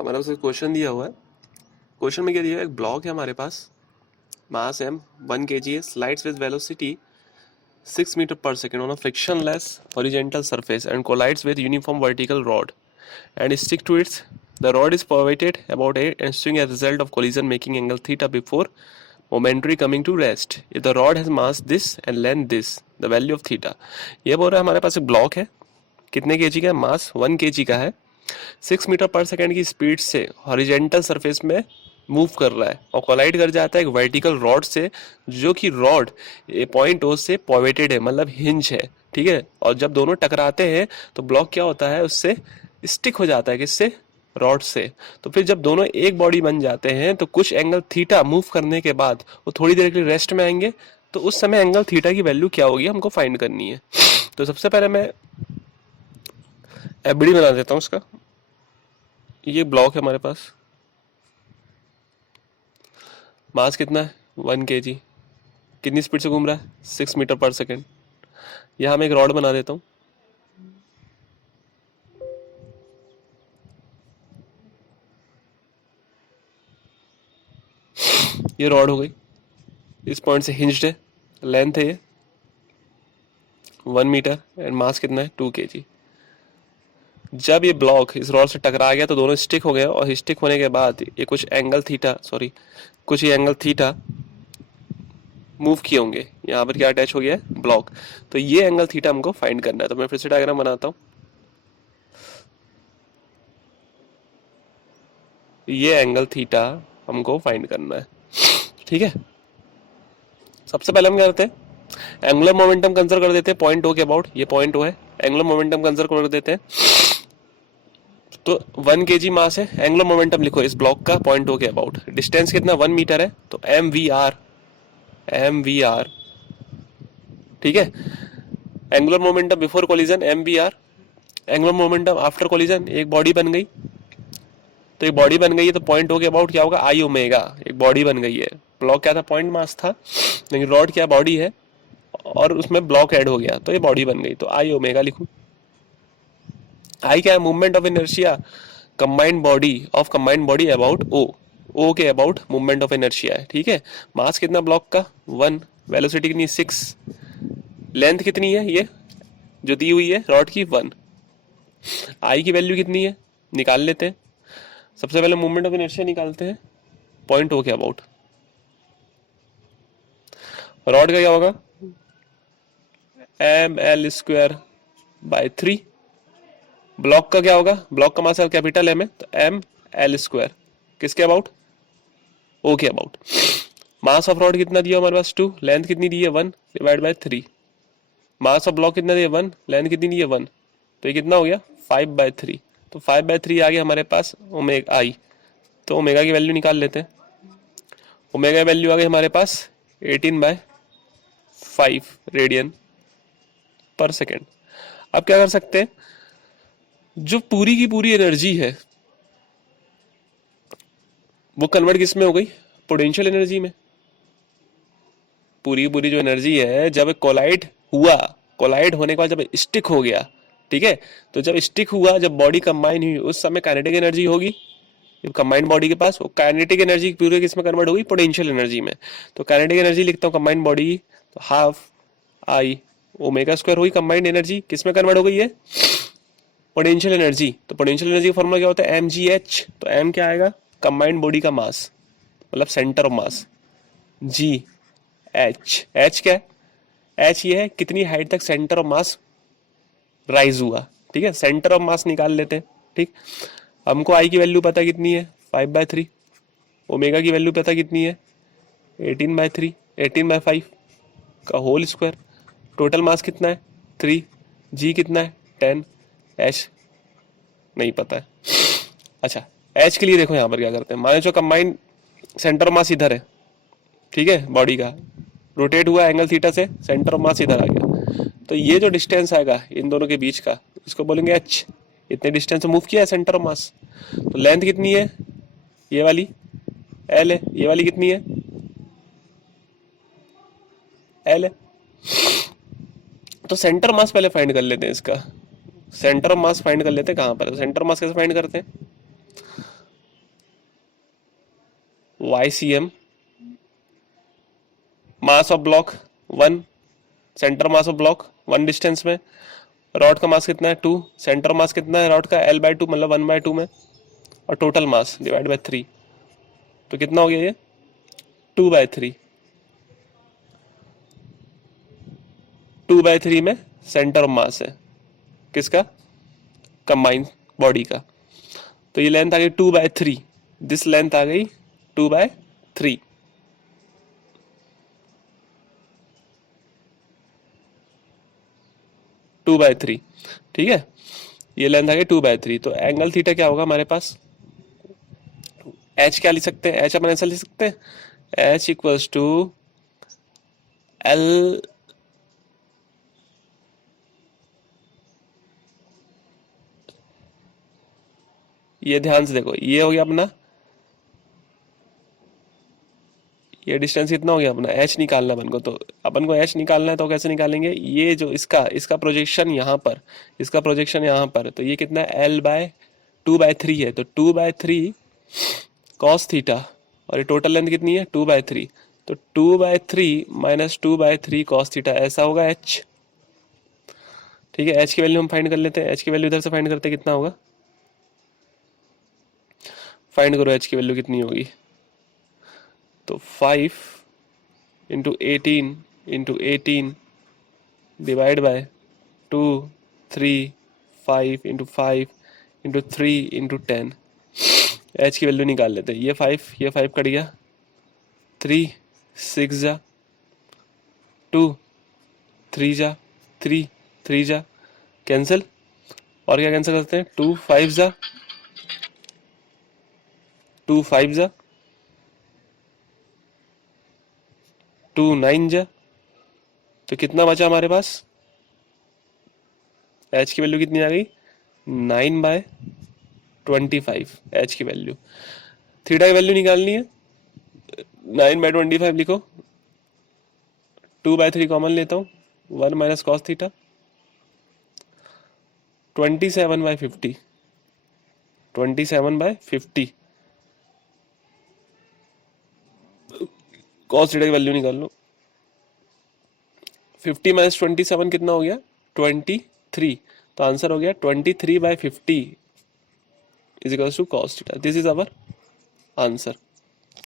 हमारे पास एक क्वेश्चन दिया हुआ है। क्वेश्चन में क्या दिया है, एक ब्लॉक है हमारे पास, मास m 1 kg है, स्लाइड्स विद वेलोसिटी 6 मीटर पर second on a frictionless horizontal surface and collides with uniform vertical rod and stick to its. The rod is pivoted about 8 and swing as a result of collision making angle theta before momentary coming to rest. If the rod has mass this and length this, the value of theta. ये बोल रहा है हमारे पास एक block है, कितने KG का है, मास 1 केजी का है, 6 मीटर पर सेकेंड की स्पीड से हॉरिजेंटल सरफेस में मूव कर रहा है और कोलाइड कर जाता है एक वर्टिकल रॉड से, जो कि रॉड पॉइंट ओ से पॉवेटेड है, मतलब हिंज है। ठीक है, और जब दोनों टकराते हैं तो ब्लॉक क्या होता है, उससे स्टिक हो जाता है, किससे, रॉड से। तो फिर जब दोनों एक बॉडी बन जाते हैं तो कुछ एंगल थीटा मूव करने के बाद वो थोड़ी देर के लिए रेस्ट में आएंगे, तो उस समय एंगल थीटा की वैल्यू क्या होगी हमको फाइंड करनी है। तो सबसे पहले मैं एफबीडी बना देता हूँ उसका। ये ब्लॉक है हमारे पास, मास कितना है 1 kg, कितनी स्पीड से घूम रहा है 6 मीटर पर सेकेंड। यहाँ मैं एक रॉड बना देता हूँ, ये रॉड हो गई, इस पॉइंट से हिंज्ड है, लेंथ है ये 1 मीटर एंड मास कितना है 2 kg। जब ये ब्लॉक इस रॉड से टकरा गया तो दोनों स्टिक हो गए, और स्टिक होने के बाद ये कुछ एंगल थीटा, सॉरी कुछ ये एंगल थीटा मूव किए होंगे। यहाँ पर क्या अटैच हो गया है, ब्लॉक। तो ये एंगल थीटा हमको फाइंड करना है। तो मैं फिर से डायग्राम बनाता हूँ। ये एंगल थीटा हमको फाइंड करना है, ठीक है। सबसे पहले हम क्या करते हैं, एंगुलर मोमेंटम कंसिडर कर देते हैं पॉइंट ओ के अबाउट। ये पॉइंट ओ है, एंगुलर मोमेंटम कंसिडर कर देते हैं। तो 1 kg मास है, एंगुलर मोमेंटम लिखो इस ब्लॉक का पॉइंट ओ के अबाउट। डिस्टेंस कितना 1 मीटर है, तो एम वी आर, ठीक है। Angular momentum before collision m v r, angular momentum after collision, एक बॉडी बन गई। तो एक बॉडी बन गई है तो पॉइंट ओ के अबाउट क्या होगा, आई ओमेगा। एक बॉडी बन गई है, ब्लॉक क्या था, पॉइंट मास था, लेकिन रॉड क्या बॉडी है, और उसमें ब्लॉक ऐड हो गया तो ये बॉडी बन गई। तो आई ओमेगा लिखूं। आई क्या है, movement of inertia combined body about O, okay about movement of inertia है, ठीक है। मास कितना ब्लॉक का 1, वेलोसिटी कितनी 6, लेंथ कितनी है ये जो दी हुई है रॉड की 1, आई की वैल्यू कितनी है निकाल लेते हैं। सबसे पहले मूवमेंट ऑफ इनर्शिया निकालते हैं पॉइंट ओ के अबाउट। रॉड का क्या होगा, ml²/3। ब्लॉक का क्या होगा, ब्लॉक का मास कैपिटल एम है तो ml², किसके अबाउट, ओ के अबाउट। मास ऑफ रॉड कितना दिया हमारे पास 2, लेंथ कितनी दी है 1/3। मास ऑफ ब्लॉक कितना दिया 1, लेंथ कितनी दी है 1, तो ये कितना हो गया 5/3। तो 5/3 आ गया हमारे पास ओमेगा आई। तो ओमेगा की वैल्यू निकाल लेते हैं। ओमेगा वैल्यू आ गई हमारे पास 18/5 रेडियन पर सेकेंड। अब क्या कर सकते हैं, जो पूरी की पूरी एनर्जी है वो कन्वर्ट किस में हो गई, पोटेंशियल एनर्जी में। पूरी पूरी जो एनर्जी है, जब कोलाइड हुआ, कोलाइड होने के बाद जब स्टिक हो गया, ठीक है, तो जब स्टिक हुआ, जब बॉडी कंबाइन हुई, उस समय काइनेटिक एनर्जी होगी कंबाइंड बॉडी के पास। वो काइनेटिक एनर्जी पूरे किस में कन्वर्ट होगी, पोटेंशियल एनर्जी में। तो काइनेटिक एनर्जी लिखता हूँ कंबाइंड बॉडी की, तो हाफ आई ओमेगा² हुई कंबाइंड एनर्जी, किस में कन्वर्ट हो गई है, पोटेंशियल एनर्जी। तो पोटेंशियल एनर्जी का फॉर्मूला क्या होता है, mgh। तो m क्या आएगा, कंबाइंड बॉडी का मास, मतलब centre of mass, g h क्या है, h ये है कितनी हाइट तक सेंटर ऑफ मास राइज हुआ, ठीक है। सेंटर ऑफ मास निकाल लेते हैं, ठीक। हमको आई की वैल्यू पता कितनी है 5/3, ओमेगा की वैल्यू पता कितनी है 18/3, 18/5 का होल स्क्वायर। टोटल मास कितना है 3, जी कितना है 10, एच नहीं पता है। अच्छा, एच के लिए देखो यहाँ पर क्या करते हैं, माने जो कंबाइंड सेंटर मास इधर है, ठीक है, बॉडी का रोटेट हुआ एंगल थीटा से, सेंटर ऑफ मास इधर आ गया, तो ये जो डिस्टेंस आएगा इन दोनों के बीच का, इसको बोलेंगे एच। इतने डिस्टेंस मूव किया है सेंटर ऑफ मास। तो लेंथ कितनी है, ये वाली एल है, ये वाली कितनी है एल है। तो सेंटर मास पहले फाइंड कर लेते हैं इसका। सेंटर ऑफ मास फाइंड कर लेते हैं, कहाँ पर सेंटर मास कैसे फाइंड करते हैं, YCM, mass of block 1, centre mass of block 1 distance में, रॉड का मास कितना है 2, सेंटर मास कितना है रॉड का L/2 मतलब 1/2 में, और टोटल मास डिवाइड बाय 3, तो कितना हो गया ये 2/3। 2/3 में सेंटर ऑफ मास है किसका, कंबाइंड बॉडी का। तो ये लेंथ आ गई 2/3, दिस लेंथ आ गई 2/3। 2/3, ठीक है, ये लेंथ आ गई 2/3। तो एंगल थीटा क्या होगा हमारे पास, एच क्या लिख सकते हैं, एच अपन ऐसा लिख सकते हैं, एच इक्वल्स टू एल, ये ध्यान से देखो, ये हो गया अपना, ये डिस्टेंस कितना हो गया अपना, एच निकालना अपन को। तो अपन को एच निकालना है तो कैसे निकालेंगे, ये जो इसका इसका प्रोजेक्शन यहाँ पर, इसका प्रोजेक्शन यहाँ पर, तो ये कितना है L/2/3 है, तो 2/3 कॉस थीटा, और ये टोटल लेंथ कितनी है 2/3, तो 2/3 माइनस 2/3 कॉस थीटा, ऐसा होगा एच। ठीक है, एच की वैल्यू हम फाइंड कर लेते हैं, एच की वैल्यू इधर से फाइंड करते हैं, कितना होगा, फाइंड करो एच की वैल्यू कितनी होगी। तो 5 into 18 divide by 2, 3, 5 into 5 into 3 into 10, H की वैल्यू निकाल लेते हैं। ये 5 कट गया, 3 6 जा, 2 3 जा, 3 3 जा, कैंसिल, और क्या कैंसिल करते हैं, 2 5 जा, 2 5 जा, 2 9 जा, तो कितना बचा हमारे पास, एच की वैल्यू कितनी आ गई 9/25, एच की वैल्यू। थीटा की वैल्यू निकालनी है, 9/25 लिखो, 2/3 कॉमन लेता हूँ, 1 minus cos theta, 27/50, 27/50, cos theta की वैल्यू निकाल लो, 50 माइनस 27 कितना हो गया 23, तो आंसर हो गया 23/50 is equal to cos theta. This is our answer.